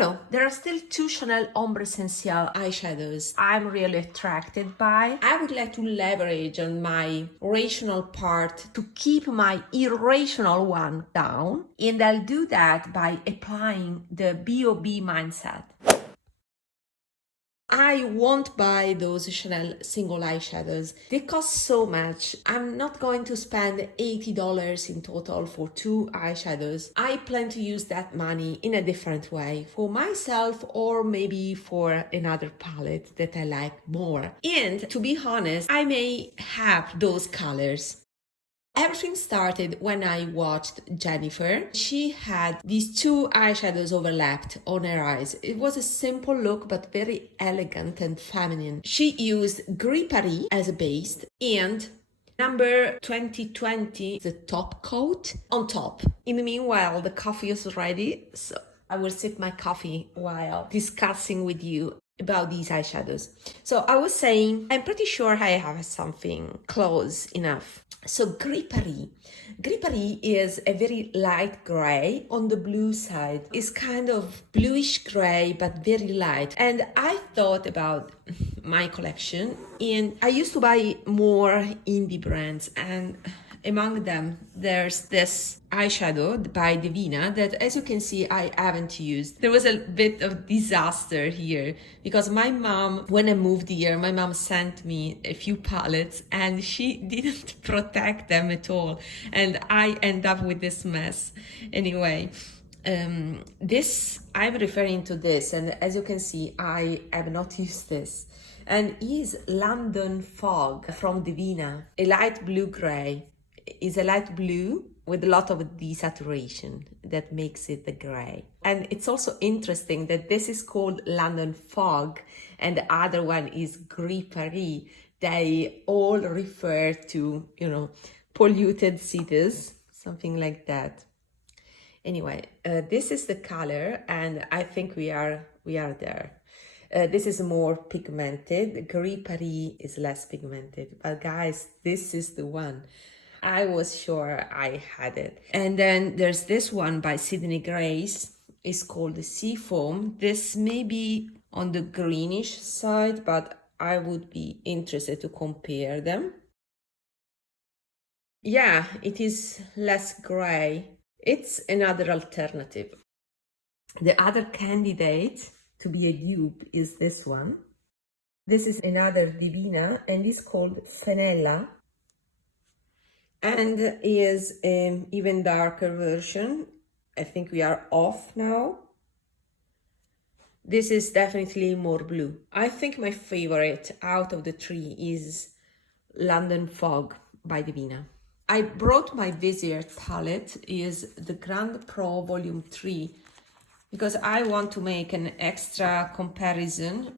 Hello, there are still two Chanel Ombre Essentielle eyeshadows I'm really attracted by. I would like to leverage on my rational part to keep my irrational one down, and I'll do that by applying the BoB mindset. I won't buy those Chanel single eyeshadows. They cost so much. I'm not going to spend $80 in total for two eyeshadows. I plan to use that money in a different way for myself or maybe for another palette that I like more. And to be honest, I may have those colors. Everything started when I watched Jennifer. She had these two eyeshadows overlapped on her eyes. It was a simple look, but very elegant and feminine. She used Gris Paris as a base and number 2020, the top coat on top. In the meanwhile, the coffee is ready, so I will sip my coffee while discussing with you about these eyeshadows. So I was saying, I'm pretty sure I have something close enough. So Gris Paris. Gris Paris is a very light gray on the blue side. It's kind of bluish gray, but very light. And I thought about my collection, and I used to buy more indie brands, and among them, there's this eyeshadow by Devinah that, as you can see, I haven't used. There was a bit of disaster here because my mom, when I moved here, my mom sent me a few palettes and she didn't protect them at all. And I end up with this mess. Anyway, I'm referring to this, and as you can see, I have not used this. And is London Fog from Devinah, a light blue gray. Is a light blue with a lot of desaturation that makes it the gray. And it's also interesting that this is called London Fog and the other one is Gris Paris. They all refer to, polluted cities, something like that. Anyway, this is the color and I think we are there. This is more pigmented. Gris Paris is less pigmented. But guys, this is the one. I was sure I had it. And then there's this one by Sidney Grace. It's called the Seafoam. This may be on the greenish side, but I would be interested to compare them. Yeah, it is less gray. It's another alternative. The other candidate to be a dupe is this one. This is another Devinah and it's called Fenella. And is an even darker version. I think we are off now. This is definitely more blue. I think my favorite out of the three is London Fog by Devinah. I brought my Viseart palette, is the Grande Pro Volume 3, because I want to make an extra comparison.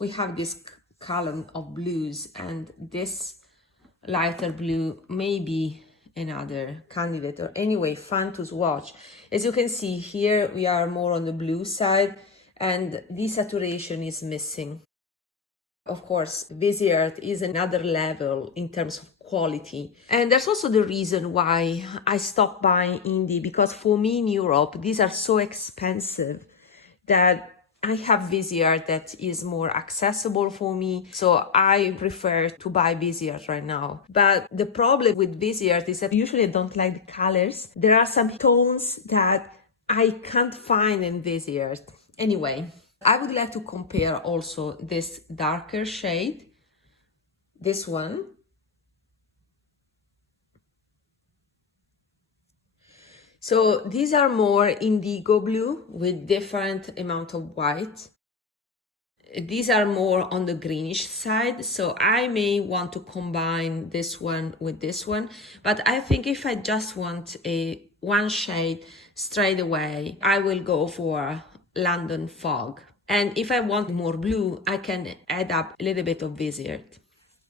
We have this column of blues and this lighter blue may be another candidate, or anyway fun to swatch. As you can see here, we are more on the blue side and desaturation is missing. Of course, Viseart is another level in terms of quality, and that's also the reason why I stopped buying indie, because for me in Europe these are so expensive that I have Viseart that is more accessible for me, so I prefer to buy Viseart right now. But the problem with Viseart is that usually I don't like the colors. There are some tones that I can't find in Viseart. Anyway, I would like to compare also this darker shade, this one. So these are more indigo blue with different amount of white. These are more on the greenish side, so I may want to combine this one with this one. But I think if I just want a one shade straight away, I will go for London Fog. And if I want more blue, I can add up a little bit of Viseart.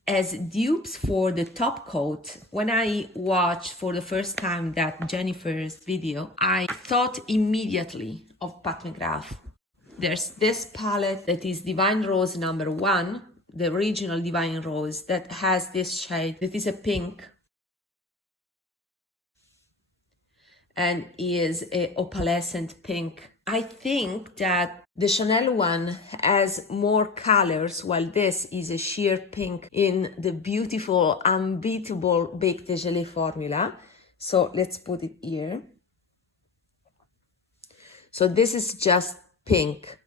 As dupes for the top coat, when I watched for the first time that Jennifer's video, I thought immediately of McGrath. There's this palette that is Divine Rose number 1, the original Divine Rose, that has this shade that is a pink and is a opalescent pink I think that the Chanel one has more colors, while this is a sheer pink in the beautiful, unbeatable Baked Gelée formula. So let's put it here. So this is just pink,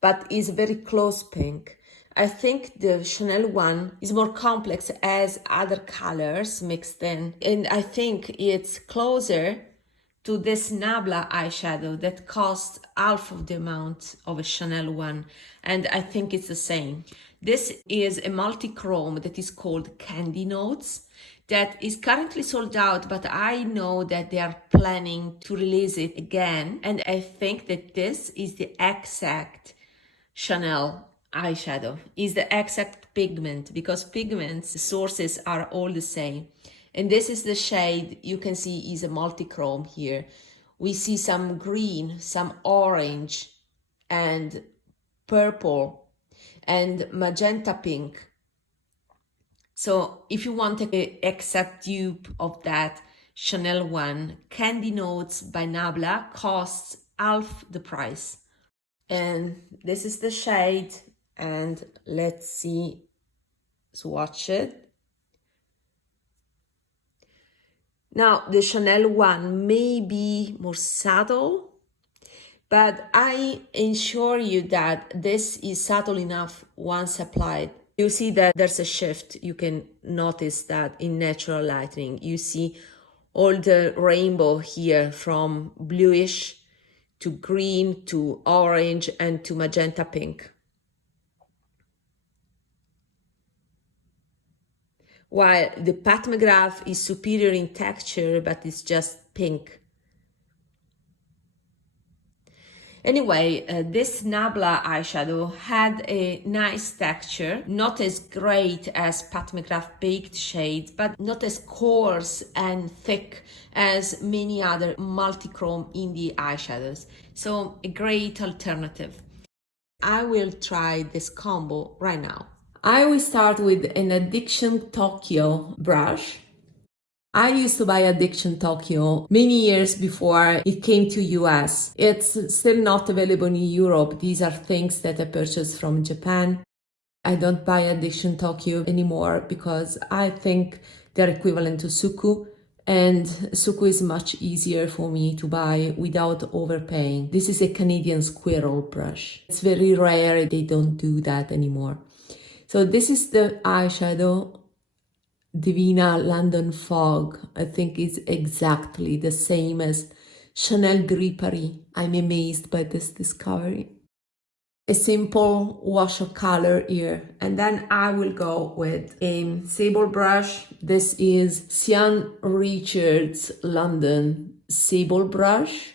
but is very close pink. I think the Chanel one is more complex, as other colors mixed in. And I think it's closer to this Nabla eyeshadow that costs half of the amount of a Chanel one. And I think it's the same. This is a multi-chrome that is called Candy Notes that is currently sold out, but I know that they are planning to release it again. And I think that this is the exact Chanel eyeshadow, is the exact pigment, because pigments sources are all the same. And this is the shade you can see is a multi-chrome here. We see some green, some orange, and purple, and magenta pink. So if you want an exact dupe of that Chanel one, Candy Notes by Nabla costs half the price. And this is the shade, and let's see, swatch it. Now, the Chanel one may be more subtle, but I assure you that this is subtle enough once applied. You see that there's a shift. You can notice that in natural lighting. You see all the rainbow here, from bluish to green to orange and to magenta pink. While the Pat McGrath is superior in texture, but it's just pink. Anyway, this Nabla eyeshadow had a nice texture, not as great as Pat McGrath baked shades, but not as coarse and thick as many other multi-chrome indie eyeshadows. So a great alternative. I will try this combo right now. I will start with an Addiction Tokyo brush. I used to buy Addiction Tokyo many years before it came to US. It's still not available in Europe. These are things that I purchased from Japan. I don't buy Addiction Tokyo anymore because I think they're equivalent to Suku, and Suku is much easier for me to buy without overpaying. This is a Canadian squirrel brush. It's very rare they don't do that anymore. So this is the eyeshadow, Devinah London Fog. I think it's exactly the same as Chanel Gris Paris. I'm amazed by this discovery. A simple wash of color here. And then I will go with a sable brush. This is Sian Richards London Sable Brush.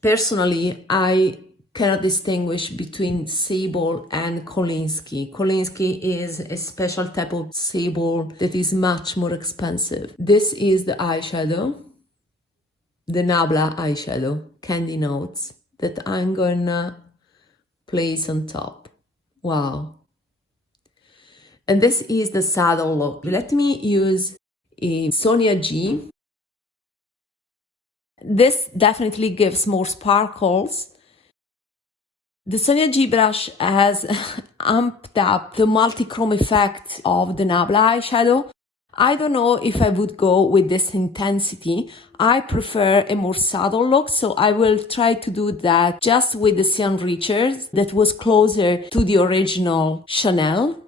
Personally, I cannot distinguish between sable and Kolinsky. Kolinsky is a special type of sable that is much more expensive. This is the eyeshadow, the Nabla eyeshadow, Candy Notes, that I'm gonna place on top. Wow. And this is the saddle look. Let me use a Sonia G. This definitely gives more sparkles. The Sonia G brush has amped up the multi-chrome effect of the Nabla eyeshadow. I don't know if I would go with this intensity. I prefer a more subtle look, so I will try to do that just with the Sian Richards that was closer to the original Chanel.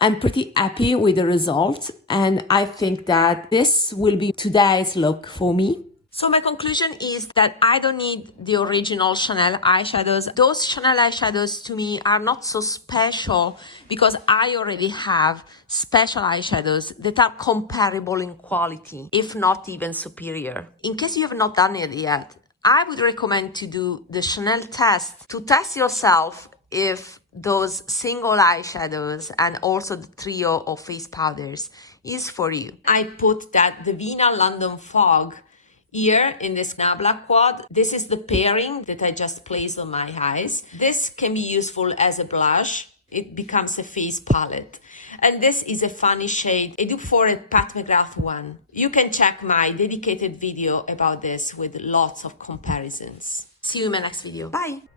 I'm pretty happy with the result, and I think that this will be today's look for me. So my conclusion is that I don't need the original Chanel eyeshadows. Those Chanel eyeshadows to me are not so special because I already have special eyeshadows that are comparable in quality, if not even superior. In case you have not done it yet, I would recommend to do the Chanel test to test yourself if those single eyeshadows and also the trio of face powders is for you. I put that Devinah London Fog here in this Nabla quad. This is the pairing that I just placed on my eyes. This can be useful as a blush. it becomes a face palette. And this is a funny shade, a dupe for a Pat McGrath one. You can check my dedicated video about this with lots of comparisons. See you in my next video. Bye!